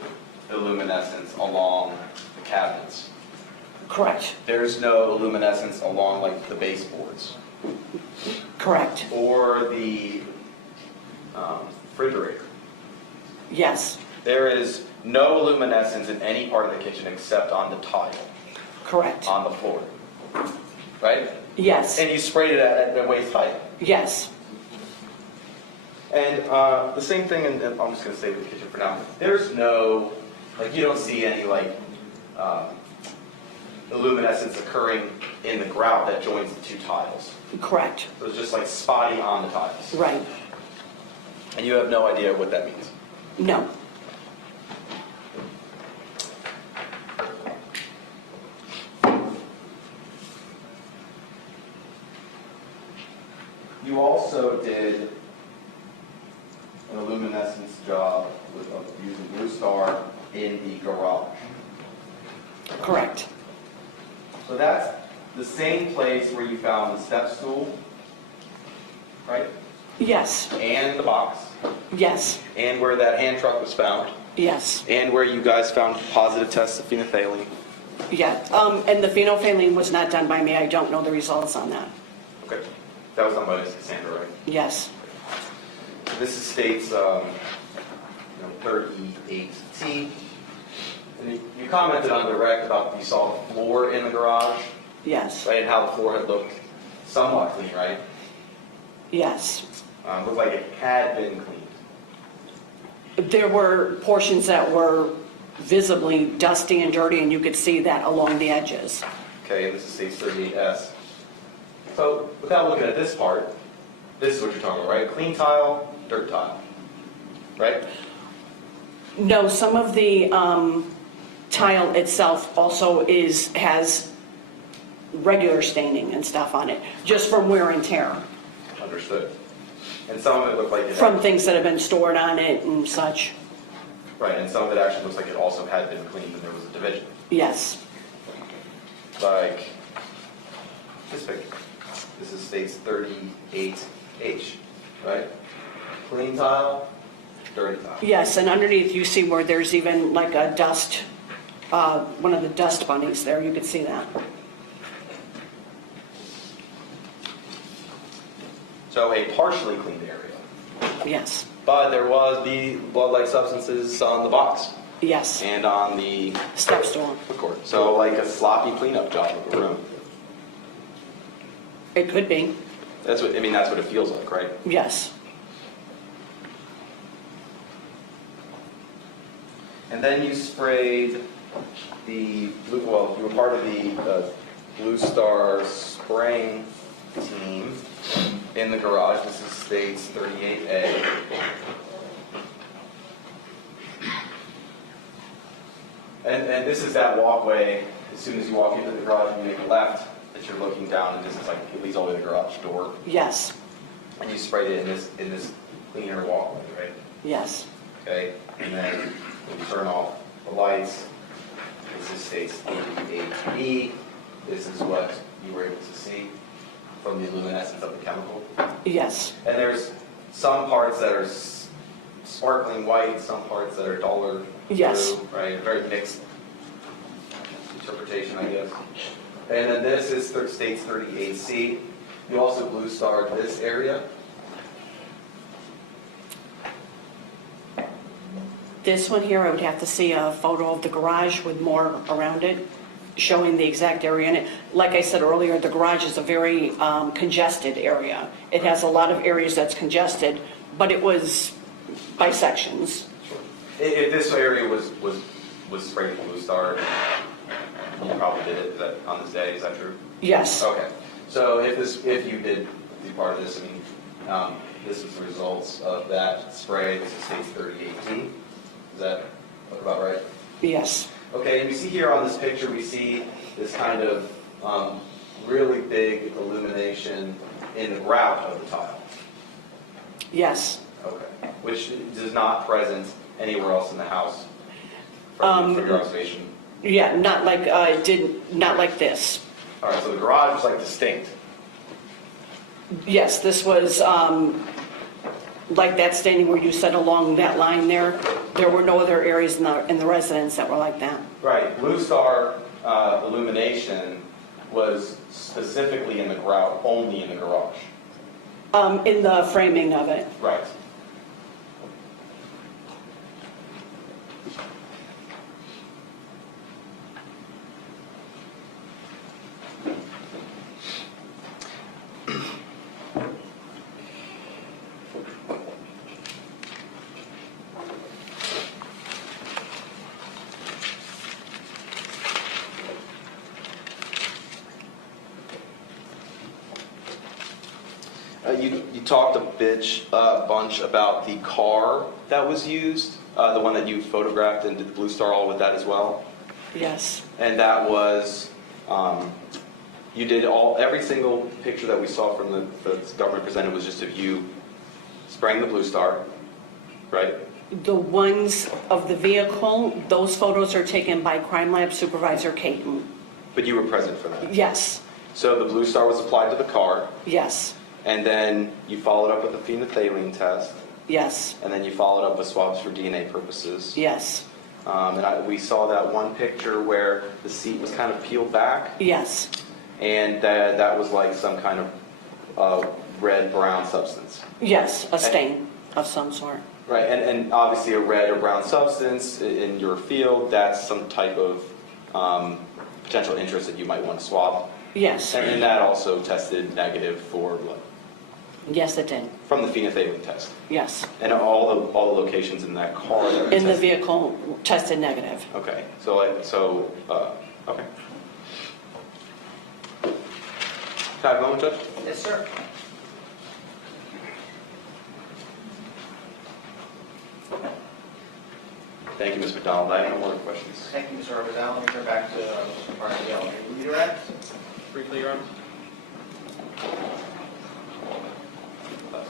illuminescence along the cabinets. correct, There's no illuminescence along like the baseboards correct. or the refrigerator. Yes, There is no luminescence in any part of the kitchen except on the tile, correct. on the floor, right? Yes, And you sprayed it at waist height. yes, And the same thing, and I'm just going to stay with the kitchen for now. There's no, like you don't see any like illuminescence occurring in the grout that joins the two tiles. correct. So it's just like spotty on the tiles. Right. And you have no idea what that means. No, You also did an illuminescence job of using Blue Star in the garage. correct. So that's the same place where you found the step stool, right? Yes, And the box, yes, and where that hand truck was found, yes, and where you guys found positive tests of phenolphthalein. yeah. And the phenolphthalein was not done by me. I don't know the results on that. Okay. That was done by Ms. Cassandra, right? Yes, So this is states 38T. And you commented on direct about you saw the floor in the garage, yes, right, and how the floor had looked somewhat clean, right? yes, Looked like it had been cleaned. There were portions that were visibly dusty and dirty, and you could see that along the edges. Okay, and this is states 38S. So without looking at this part, this is what you're talking about, right? Clean tile, dirt tile, right? No, some of the tile itself also has regular staining and stuff on it, just from wear and tear, Understood. And some of it looked like it from things that have been stored on it and such. right, and some of it actually looks like it also had been cleaned and there was a division. Yes, Like this picture. This is states 38H, right? Clean tile, dirty tile. yes, and underneath you see where there's even like a dust, one of the dust bunnies there, you could see that. So a partially cleaned area. Yes, But there was the blood-like substances on the box yes, and on the step stool. record. So like a sloppy cleanup job of a room. It could be, That's what it feels like, right? yes. And then you sprayed the blue. Well, you were part of the Blue Star spraying team in the garage. This is states 38A. And this is that walkway. As soon as you walk into the garage and you make a left, that you're looking down, and this is like it leads all the way to the garage door. Yes, And you sprayed it in this cleaner walkway, right? yes, Okay, and then when you turn off the lights, this is states 38B. This is what you were able to see from the luminescence of the chemical. yes, And there's some parts that are sparkling white, some parts that are duller Yes. blue, right? Very mixed interpretation, I guess. And then this is states 38C. You also blue starred this area. This one here, I would have to see a photo of the garage with more around it, showing the exact area in it. Like I said earlier, the garage is a very congested area. It has a lot of areas that's congested, but it was by sections. If this area was sprayed with blue star, you probably did it on this day, is that true? Yes, Okay, so if you did be part of this, I mean, this is the results of that spray. This is states 38T. Is that about right? yes, Okay, and we see here on this picture, we see this kind of really big illumination in the grout of the tile. yes. Okay, which is not present anywhere else in the house from your observation. Yeah, not like, not like this. All right, so the garage was like distinct. Yes, this was like that staining where you said along that line there. There were no other areas in the residence that were like that. Right, blue star illumination was specifically in the grout, only in the garage. In the framing of it. Right. You talked a bunch about the car that was used, the one that you photographed and did the blue star all with that as well. Yes, And that was, you did every single picture that we saw from the government presented was just of you spraying the blue star, right? the ones of the vehicle, those photos are taken by Crime Lab Supervisor Caton. But you were present for that. Yes, So the blue star was applied to the car, yes, and then you followed up with the phenolphthalein test, yes, and then you followed up with swabs for DNA purposes. yes, We saw that one picture where the seat was kind of peeled back, yes, and that was like some kind of red-brown substance. yes, a stain of some sort. Right, and obviously a red or brown substance in your field, that's some type of potential interest that you might want to swab. Yes, And that also tested negative for blood. Yes, it did. From the phenolphthalein test. Yes. And all the locations in that car that were In the tested? vehicle tested negative. Okay, okay. Can I have a moment, Judge? Yes, sir. Thank you, Ms. McDonald. I have no more questions. Thank you, Mr. Arbuzal. Let me turn back to Mr. Barnhill. Redirect? Briefly, Your Honor.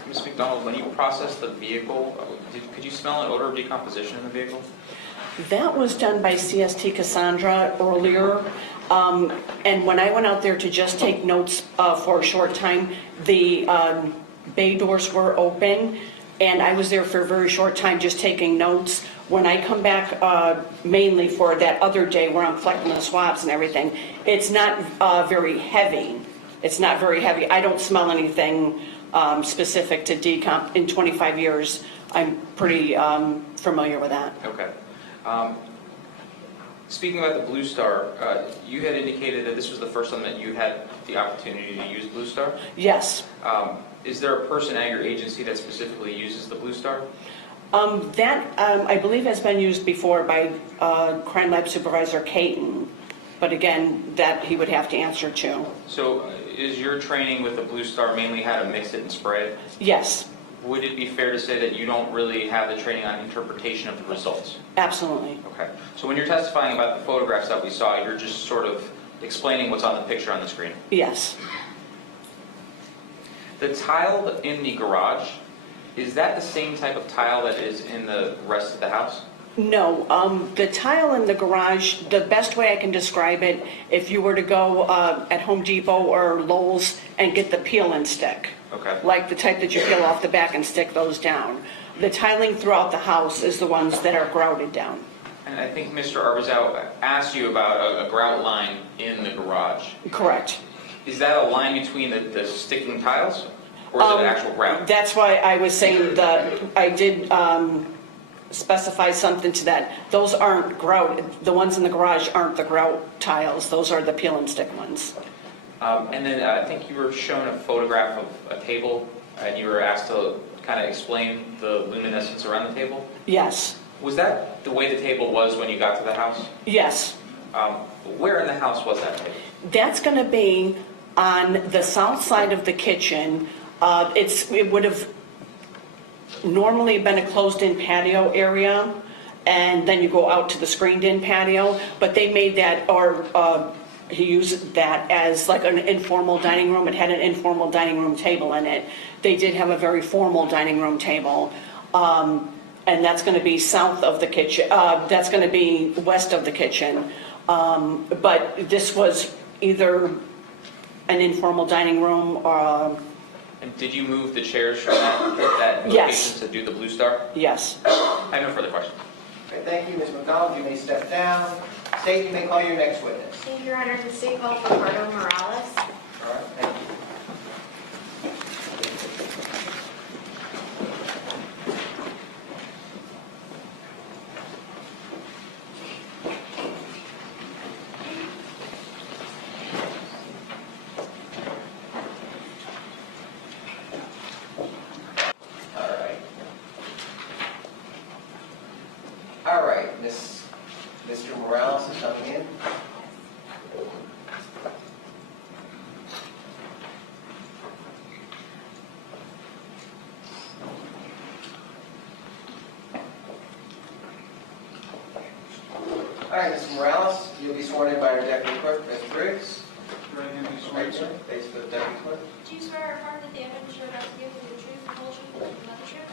Ms. McDonald, when you processed the vehicle, could you smell an odor of decomposition in the vehicle? That was done by CST Cassandra earlier. And when I went out there to just take notes for a short time, the bay doors were open, and I was there for a very short time just taking notes. When I come back mainly for that other day where I'm collecting the swabs and everything, it's not very heavy. It's not very heavy. I don't smell anything specific to decomp. In 25 years, I'm pretty familiar with that. Okay. Speaking about the Blue Star, you had indicated that this was the first time that you had the opportunity to use Blue Star. Yes. Is there a person at your agency that specifically uses the Blue Star? That, I believe, has been used before by Crime Lab Supervisor Caton, but again, that he would have to answer to. So is your training with the Blue Star mainly how to mix it and spray it? Yes, Would it be fair to say that you don't really have the training on interpretation of the results? absolutely. Okay. So when you're testifying about the photographs that we saw, you're just sort of explaining what's on the picture on the screen. Yes. The tile in the garage, is that the same type of tile that is in the rest of the house? No, the tile in the garage, the best way I can describe it, if you were to go at Home Depot or Lowe's and get the peel and stick. Okay. Like the type that you peel off the back and stick those down. The tiling throughout the house is the ones that are grouted down. And I think Mr. Arbuzal asked you about a grout line in the garage. Correct. Is that a line between the sticking tiles, or is it an actual grout? That's why I was saying that I did specify something to that. Those aren't grout, the ones in the garage aren't the grout tiles, those are the peel and stick ones. And then I think you were shown a photograph of a table, and you were asked to kind of explain the luminescence around the table. Yes, Was that the way the table was when you got to the house? yes. Where in the house was that table? That's going to be on the south side of the kitchen. It would have normally been a closed-in patio area, and then you go out to the screened-in patio, but they made that, or he used that as like an informal dining room. It had an informal dining room table in it. They did have a very formal dining room table, and that's going to be south of the kitchen. That's going to be west of the kitchen. But this was either an informal dining room or... And did you move the chairs from that location Yes. to do the Blue Star? Yes. I have no further questions. Okay, thank you, Ms. McDonald. You may step down. State, you may call your next witness. Thank you, Your Honor. The state called Ricardo Morales. All right, thank you. All right, Mr. Morales is coming in. All right, Mr. Morales, you'll be sworn in by our deputy clerk, Ms. Briggs. Right hand, you Right, swear, sir. Face the deputy clerk. Do you swear or affirm that the evidence you're about to give will be the truth, the whole truth, and nothing but the truth?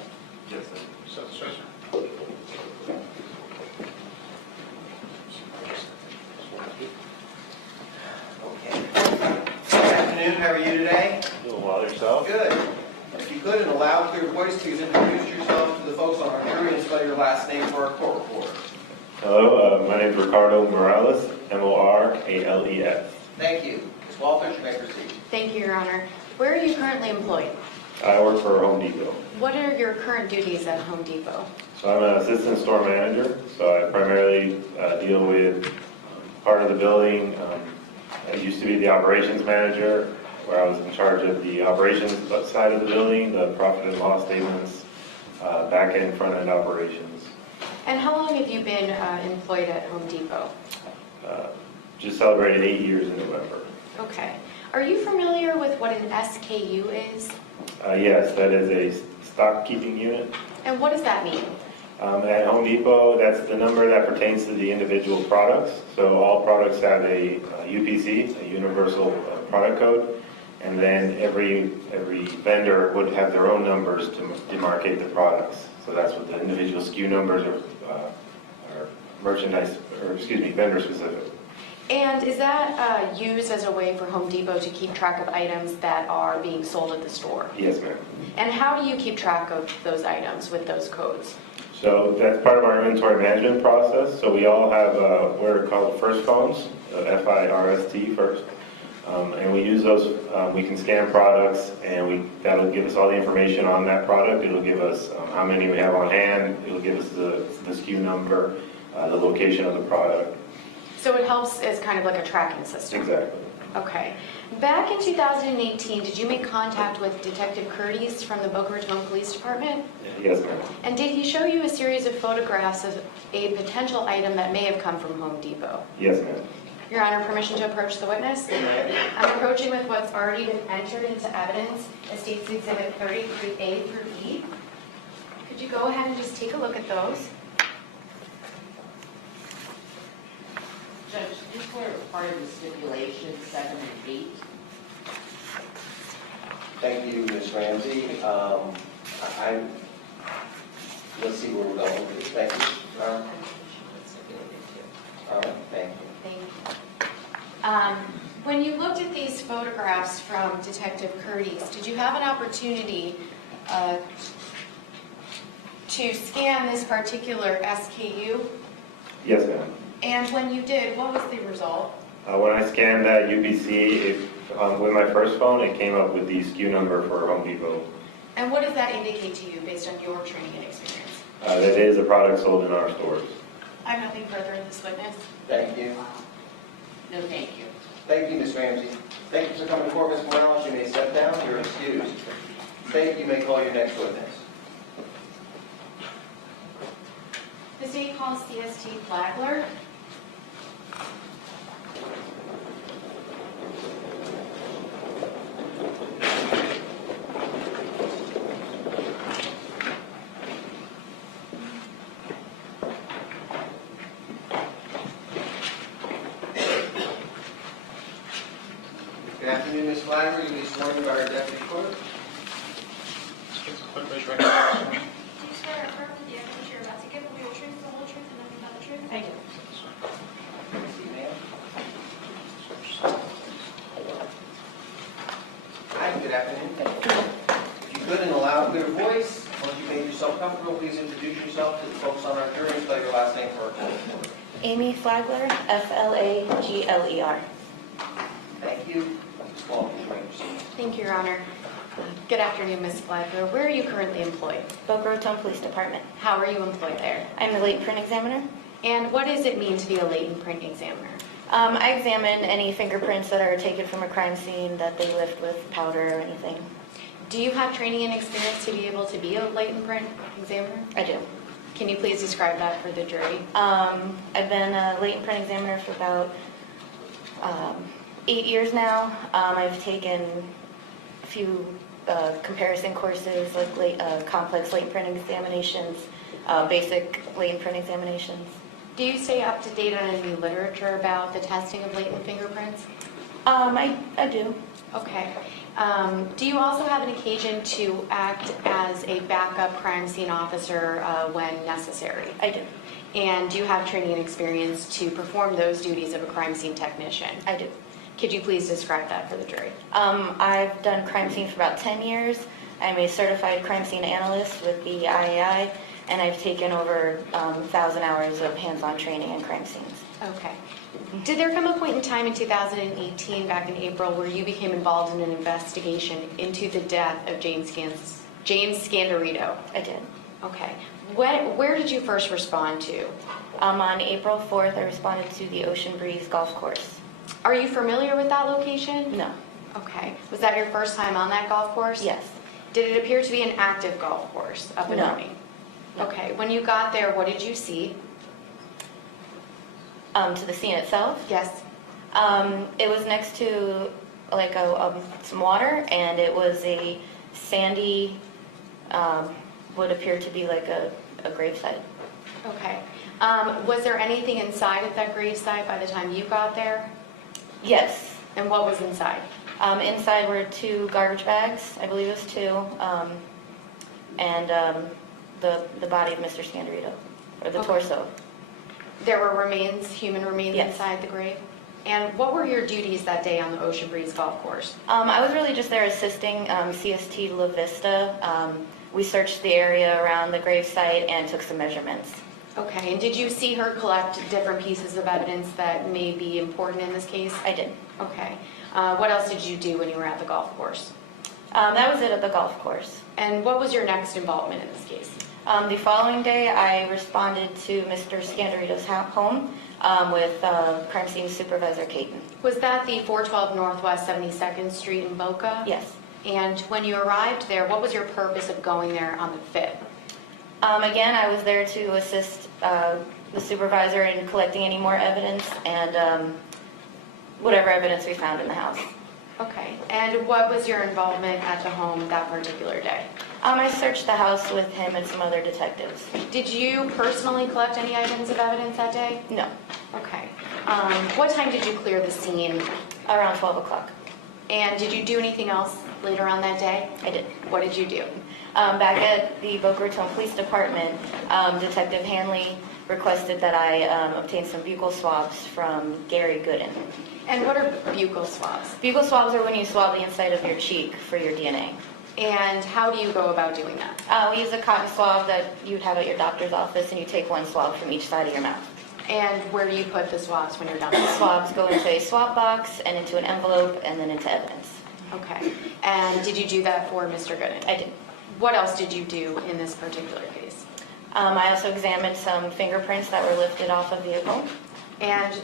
Yes, So, sir. Okay. Good afternoon, how are you today? Doing well yourself? Good. If you could, in a loud, clear voice, please introduce yourself to the folks on our jury and spell your last name for our court reporter. Hello, my name is Ricardo Morales, Morales. Thank you. Ms. Walters, you may proceed. Thank you, Your Honor. Where are you currently employed? I work for Home Depot. What are your current duties at Home Depot? So I'm an assistant store manager, so I primarily deal with part of the building. I used to be the operations manager, where I was in charge of the operations side of the building, the profit and loss statements, back-end, front-end operations. And how long have you been employed at Home Depot? Just celebrated 8 years in November. Okay. Are you familiar with what an SKU is? Yes, that is a stock keeping unit. And what does that mean? At Home Depot, that's the number that pertains to the individual products. So all products have a UPC, a universal product code, and then every vendor would have their own numbers to demarcate the products. So that's what the individual SKU numbers are merchandise, or excuse me, vendor specific. And is that used as a way for Home Depot to keep track of items that are being sold at the store? Yes, ma'am. And how do you keep track of those items with those codes? So that's part of our inventory management process. So we all have what are called first phones, FIRST first. And we use those, we can scan products and that'll give us all the information on that product. It'll give us how many we have on hand. It'll give us the SKU number, the location of the product. So it helps as kind of like a tracking system? Exactly. Okay. Back in 2018, did you make contact with Detective Curtis from the Boca Raton Police Department? Yes, ma'am. And did he show you a series of photographs of a potential item that may have come from Home Depot? Yes, ma'am. Your Honor, permission to approach the witness? I'm approaching with what's already been entered into evidence, Estates Exhibit 33A through E. Could you go ahead and just take a look at those? Judge, these were part of the stipulation 7 and 8. Thank you, Ms. Ramsey. Let's see where we're going with this. Thank you. All right, thank you. Thank you. When you looked at these photographs from Detective Curtis, did you have an opportunity to scan this particular SKU? Yes, ma'am. And when you did, what was the result? When I scanned that UPC with my first phone, it came up with the SKU number for Home Depot. And what does that indicate to you based on your training and experience? That is a product sold in our stores. I have nothing further in this witness. Thank you. No, thank you. Thank you, Ms. Ramsey. Thank you for coming to court, Ms. Morales. You may step down. You're excused. Thank you. You may call your next witness. The state calls CST Flagler. Good afternoon, Ms. Flagler. You'll be sworn in by our deputy clerk. Raise your right hand. Do you swear or affirm that the evidence you're about to give will be the truth, the whole truth, and nothing but the truth? I do. See, ma'am. Hi, good afternoon. If you could, in a loud, clear voice, once you've made yourself comfortable, please introduce yourself to the folks on our jury and spell your last name for our court. Amy Flagler, Flagler. Thank you. Ms. Wall, please wait your seat. Thank you, Your Honor. Good afternoon, Ms. Flagler. Where are you currently employed? Boca Raton Police Department. How are you employed there? I'm the latent print examiner. And what does it mean to be a latent print examiner? I examine any fingerprints that are taken from a crime scene that they lift with powder or anything. Do you have training and experience to be able to be a latent print examiner? I do. Can you please describe that for the jury? I've been a latent print examiner for about 8 years now. I've taken a few comparison courses, like complex latent print examinations, basic latent print examinations. Do you stay up to date on any literature about the testing of latent fingerprints? I do. Okay. Do you also have an occasion to act as a backup crime scene officer when necessary? I do. And do you have training and experience to perform those duties of a crime scene technician? I do. Could you please describe that for the jury? I've done crime scene for about 10 years. I'm a certified crime scene analyst with the IAI, and I've taken over 1,000 hours of hands-on training in crime scenes. Okay. Did there come a point in time in 2018, back in April, where you became involved in an investigation into the death of James Scandirito? I did. Okay. Where did you first respond to? On April 4th, I responded to the Ocean Breeze golf course. Are you familiar with that location? No. Okay. Was that your first time on that golf course? Yes. Did it appear to be an active golf course up and No. running? Okay. When you got there, what did you see? To the scene itself, Yes. it was next to like some water, and it was a sandy, what appeared to be like a gravesite. Okay. Was there anything inside of that gravesite by the time you got there? Yes. And what was inside? Inside were 2 garbage bags, I believe it was 2, and the body of Mr. Scandirito, or the Okay. torso. There were remains, human remains Yes. inside the grave? And what were your duties that day on the Ocean Breeze Golf Course? I was really just there assisting CST La Vista. We searched the area around the gravesite and took some measurements. Okay, and did you see her collect different pieces of evidence that may be important in this case? I did. Okay. What else did you do when you were at the golf course? That was it at the golf course. And what was your next involvement in this case? The following day, I responded to Mr. Scandirito's home with crime scene supervisor Caton. Was that the 412 Northwest 72nd Street in Boca? Yes. And when you arrived there, what was your purpose of going there on the 5th? Again, I was there to assist the supervisor in collecting any more evidence and whatever evidence we found in the house. Okay. And what was your involvement at the home that particular day? I searched the house with him and some other detectives. Did you personally collect any items of evidence that day? No, Okay. What time did you clear the scene? around 12 o'clock. And did you do anything else later on that day? I did. What did you do? Back at the Boca Raton Police Department, Detective Hanley requested that I obtain some buccal swabs from Gary Gooden. And what are buccal swabs? Buccal swabs are when you swab the inside of your cheek for your DNA. And how do you go about doing that? We use a cotton swab that you'd have at your doctor's office, and you take 1 swab from each side of your mouth. And where do you put the swabs when you're done? The swabs go into a swab box and into an envelope and then into evidence. Okay. And did you do that for Mr. Gooden? I did. What else did you do in this particular case? I also examined some fingerprints that were lifted off a vehicle. And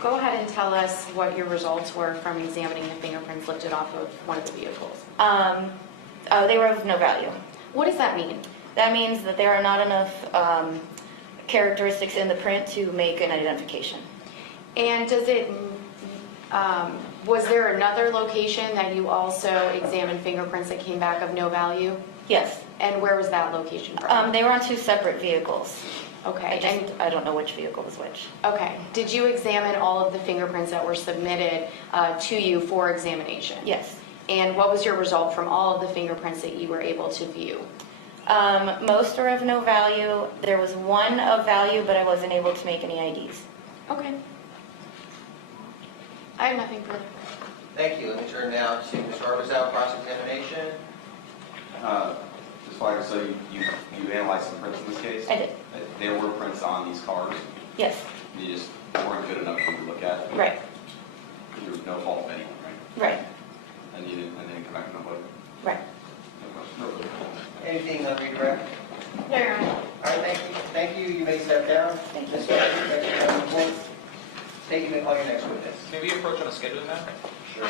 go ahead and tell us what your results were from examining the fingerprints lifted off of one of the vehicles. They were of no value. What does that mean? That means that there are not enough characteristics in the print to make an identification. And does it, was there another location that you also examined fingerprints that came back of no value? Yes. And where was that location from? They were on 2 separate vehicles. Okay. I don't know which vehicle was which. Okay. Did you examine all of the fingerprints that were submitted to you for examination? Yes. And what was your result from all of the fingerprints that you were able to view? Most are of no value. There was 1 of value, but I wasn't able to make any IDs. Okay. I have nothing further. Thank you. Let me turn now to Mr. Arbuzal, cross-examination. Ms. Flagler, so you analyzed some prints in this case? I did. There were prints on these cars. Yes. You just weren't good enough for you to look at. Right. There was no fault of anyone, right? Right. And you didn't come back to nobody? Right. No. Anything on redirect? No, Your Honor. All right, thank you. Thank you. You may step down. Thank you. Ms. Flagler, thank you for your report. State, you may call your next witness. May we approach on a scheduling matter? Sure.